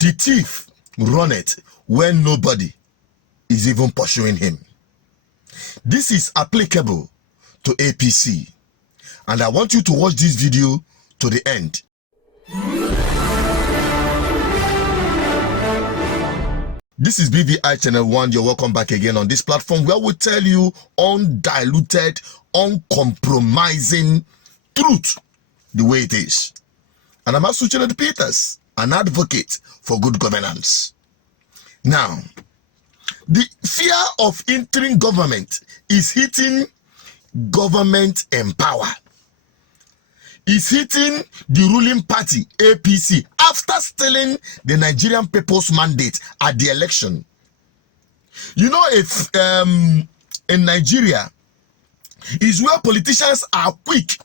The thief runneth when nobody is even pursuing him. This is applicable to APC, and I want you to watch this video to the end. This is BVI Channel 1. You're welcome back again on this platform where we tell you undiluted, uncompromising truth the way it is. And I'm Asuchined Peters, an advocate for good governance. Now, the fear of interim government is hitting government in power. It's hitting the ruling party, APC, after stealing the Nigerian people's mandate at the election. You know, if in Nigeria, is where politicians are quick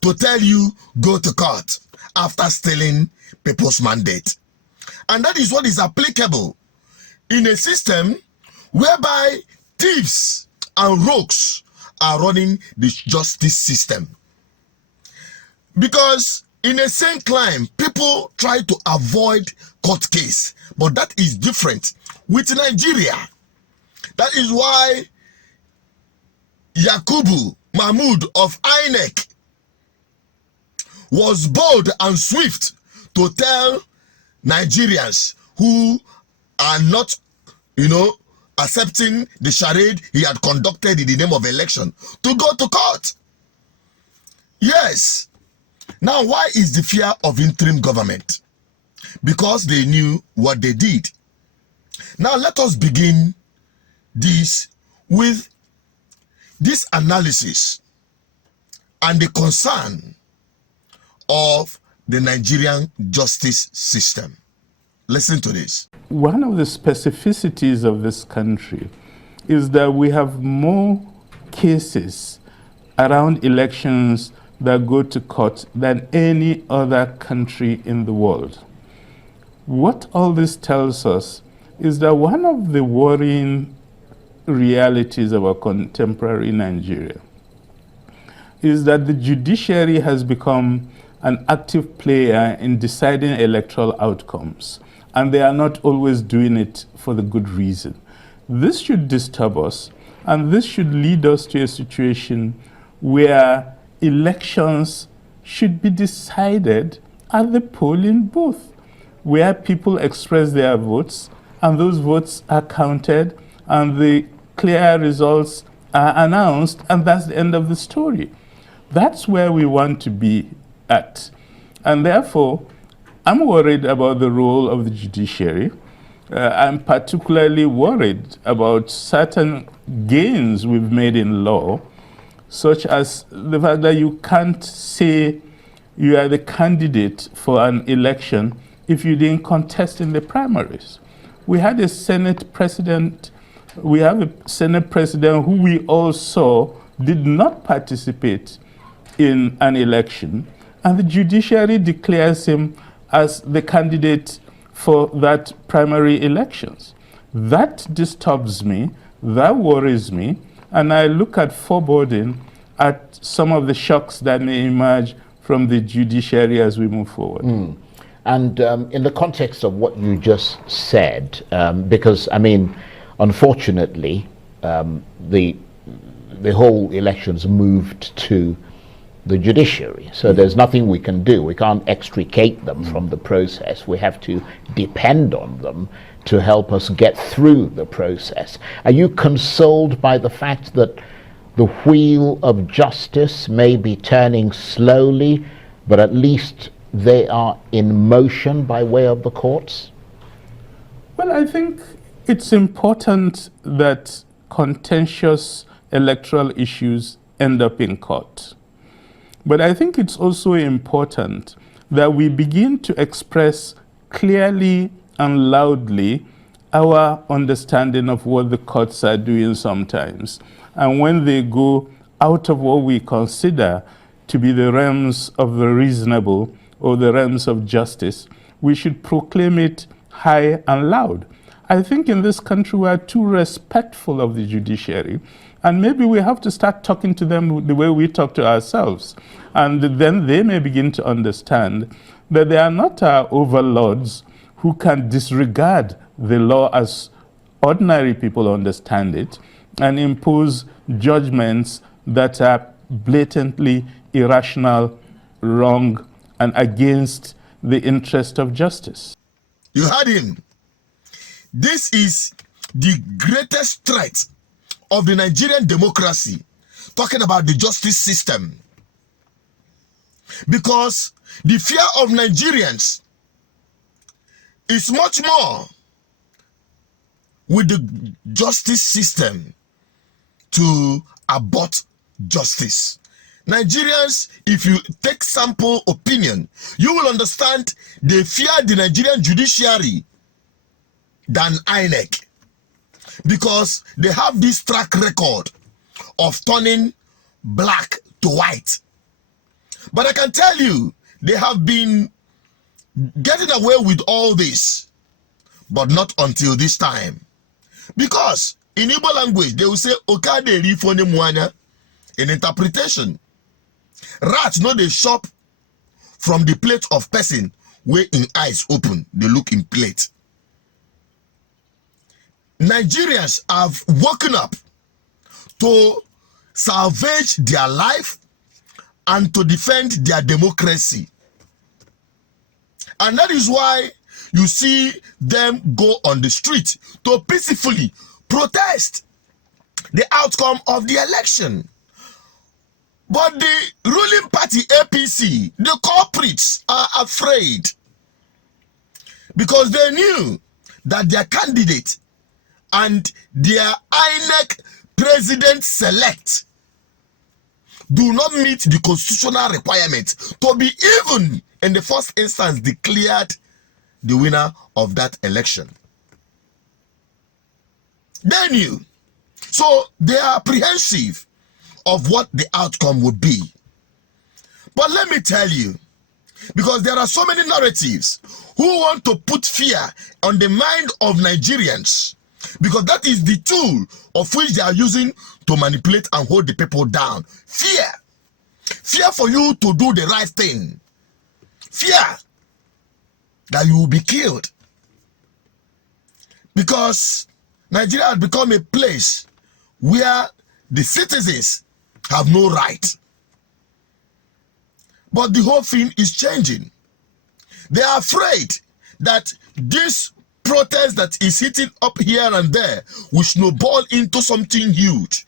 to tell you, go to court after stealing people's mandate. And that is what is applicable in a system whereby thieves and rogues are running the justice system. Because in a sane climb, people try to avoid court case, but that is different with Nigeria. That is why Yakubu Mahmood of INEC was bold and swift to tell Nigerians who are not, accepting the charade he had conducted in the name of election to go to court. Yes. Now, why is the fear of interim government? Because they knew what they did. Now, let us begin this with this analysis and the concern of the Nigerian justice system. Listen to this. One of the specificities of this country is that we have more cases around elections that go to court than any other country in the world. What all this tells us is that one of the worrying realities of our contemporary Nigeria is that the judiciary has become an active player in deciding electoral outcomes, and they are not always doing it for the good reason. This should disturb us, and this should lead us to a situation where elections should be decided at the polling booth, where people express their votes, and those votes are counted, and the clear results are announced, and that's the end of the story. That's where we want to be at. And therefore, I'm worried about the role of the judiciary. I'm particularly worried about certain gains we've made in law, such as the fact that you can't say you are the candidate for an election if you didn't contest in the primaries. We had a Senate president, we have a Senate president who we all saw did not participate in an election, and the judiciary declares him as the candidate for that primary elections. That disturbs me, that worries me, and I look at foreboding at some of the shocks that may emerge from the judiciary as we move forward. And in the context of what you just said, because, I mean, unfortunately, the whole elections moved to the judiciary. So there's nothing we can do. We can't extricate them from the process. We have to depend on them to help us get through the process. Are you consoled by the fact that the wheel of justice may be turning slowly, but at least they are in motion by way of the courts? Well, I think it's important that contentious electoral issues end up in court. But I think it's also important that we begin to express clearly and loudly our understanding of what the courts are doing sometimes. And when they go out of what we consider to be the realms of the reasonable or the realms of justice, we should proclaim it high and loud. I think in this country we are too respectful of the judiciary, and maybe we have to start talking to them the way we talk to ourselves. And then they may begin to understand that they are not our overlords who can disregard the law as ordinary people understand it and impose judgments that are blatantly irrational, wrong, and against the interest of justice. You heard him. This is the greatest threat of the Nigerian democracy, talking about the justice system. Because the fear of Nigerians is much more with the justice system to abort justice. Nigerians, if you take sample opinion, you will understand they fear the Nigerian judiciary than INEC, because they have this track record of turning black to white. But I can tell you, they have been getting away with all this, but not until this time. Because in Igbo language, they will say, Okade rifone muanya, in interpretation. Rats know they shop from the plate of person where in eyes open, they look in plate. Nigerians have woken up to salvage their life and to defend their democracy. And that is why you see them go on the street to peacefully protest the outcome of the election. But the ruling party APC, the culprits, are afraid because they knew that their candidate and their INEC president-select do not meet the constitutional requirement to be even in the first instance declared the winner of that election. They knew. So they are apprehensive of what the outcome would be. But let me tell you, because there are so many narratives who want to put fear on the mind of Nigerians, because that is the tool of which they are using to manipulate and hold the people down. Fear. Fear for you to do the right thing. Fear that you will be killed. Because Nigeria has become a place where the citizens have no right. But the whole thing is changing. They are afraid that this protest that is hitting up here and there will snowball into something huge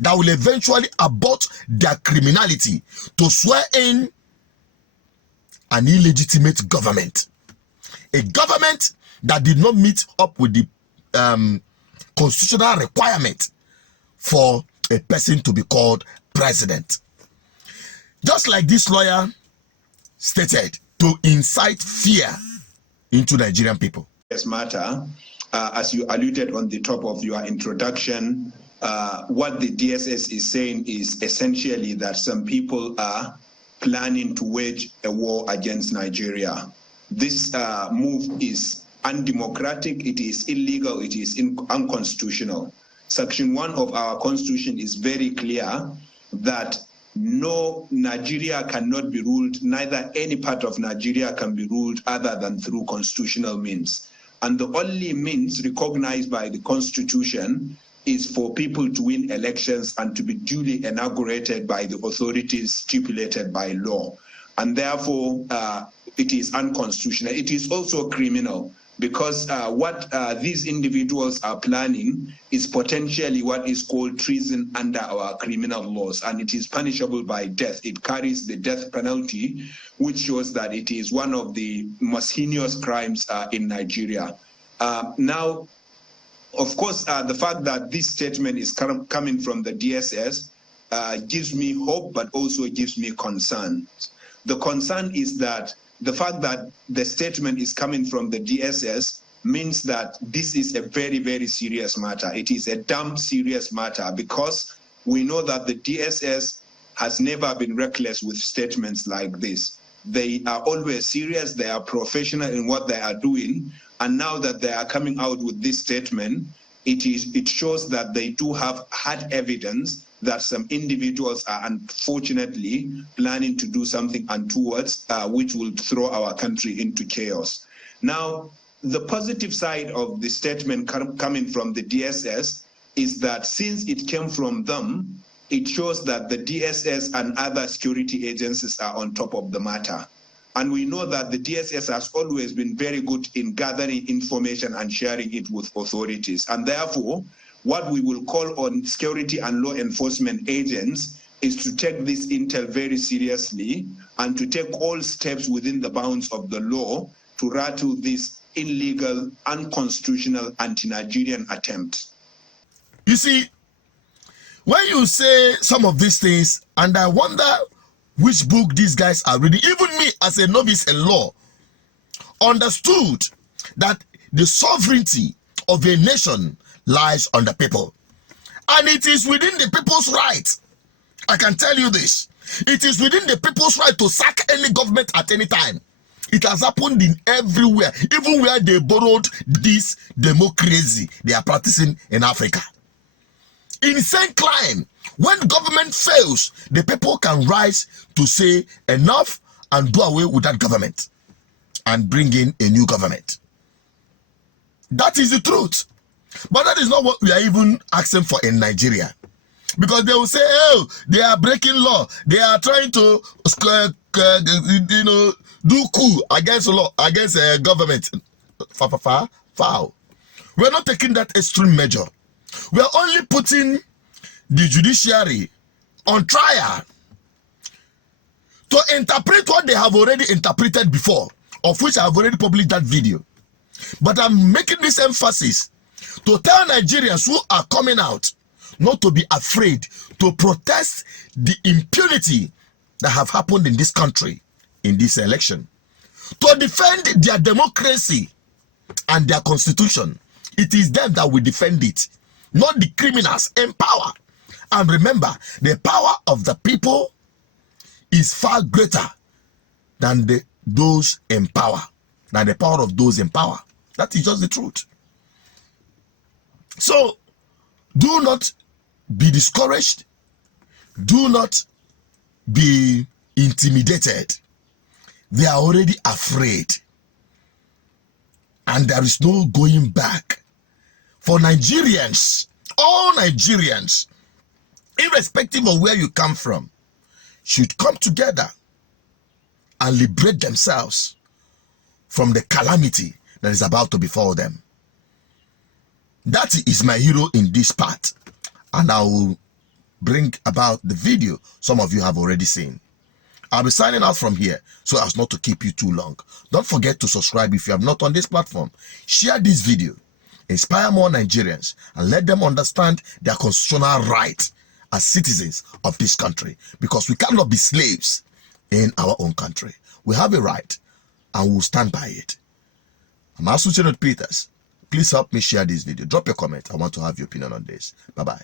that will eventually abort their criminality to swear in an illegitimate government. A government that did not meet up with the constitutional requirement for a person to be called president. Just like this lawyer stated, to incite fear into Nigerian people. Matter, as you alluded on the top of your introduction, what the DSS is saying is essentially that some people are planning to wage a war against Nigeria. This move is undemocratic, it is illegal, it is unconstitutional. Section 1 of our constitution is very clear that no, Nigeria cannot be ruled, neither any part of Nigeria can be ruled other than through constitutional means. And the only means recognized by the Constitution is for people to win elections and to be duly inaugurated by the authorities stipulated by law. And therefore, it is unconstitutional. It is also criminal because what these individuals are planning is potentially what is called treason under our criminal laws, and it is punishable by death. It carries the death penalty, which shows that it is one of the most heinous crimes in Nigeria. Now, of course, the fact that this statement is coming from the DSS gives me hope, but also gives me concern. The concern is that the fact that the statement is coming from the DSS means that this is a very, very serious matter. It is a damn serious matter because we know that the DSS has never been reckless with statements like this. They are always serious, they are professional in what they are doing, and now that they are coming out with this statement, it shows that they do have hard evidence that some individuals are unfortunately planning to do something untoward, which will throw our country into chaos. Now, The positive side of the statement coming from the DSS is that since it came from them, it shows that the DSS and other security agencies are on top of the matter. And we know that the DSS has always been very good in gathering information and sharing it with authorities. And therefore, what we will call on security and law enforcement agents is to take this intel very seriously and to take all steps within the bounds of the law to rattle this illegal, unconstitutional, anti-Nigerian attempt. You see, when you say some of these things, and I wonder which book these guys are reading, even me as a novice in law, understood that the sovereignty of a nation lies on the people. And it is within the people's right. I can tell you this. It is within the people's right to sack any government at any time. It has happened in everywhere, even where they borrowed this democracy they are practicing in Africa. In St. Klein, when government fails, the people can rise to say enough and do away with that government and bring in a new government. That is the truth. But that is not what we are even asking for in Nigeria. Because they will say, oh, they are breaking law. They are trying to, do coup against law, against government. Foul. We are not taking that extreme measure. We are only putting the judiciary on trial to interpret what they have already interpreted before, of which I have already published that video. But I'm making this emphasis to tell Nigerians who are coming out not to be afraid to protest the impunity that have happened in this country in this election, to defend their democracy and their constitution. It is them that will defend it, not the criminals in power. And remember, the power of the people is far greater than those in power, than the power of those in power. That is just the truth. So, do not be discouraged. Do not be intimidated. They are already afraid. And there is no going back. For Nigerians, all Nigerians, irrespective of where you come from, should come together and liberate themselves from the calamity that is about to befall them. That is my hero in this part. And I will bring about the video some of you have already seen. I'll be signing out from here so as not to keep you too long. Don't forget to subscribe if you have not on this platform. Share this video. Inspire more Nigerians and let them understand their constitutional right as citizens of this country, because we cannot be slaves in our own country. We have a right and we'll stand by it. I'm Asuchenot Peters. Please help me share this video. Drop your comment. I want to have your opinion on this. Bye-bye.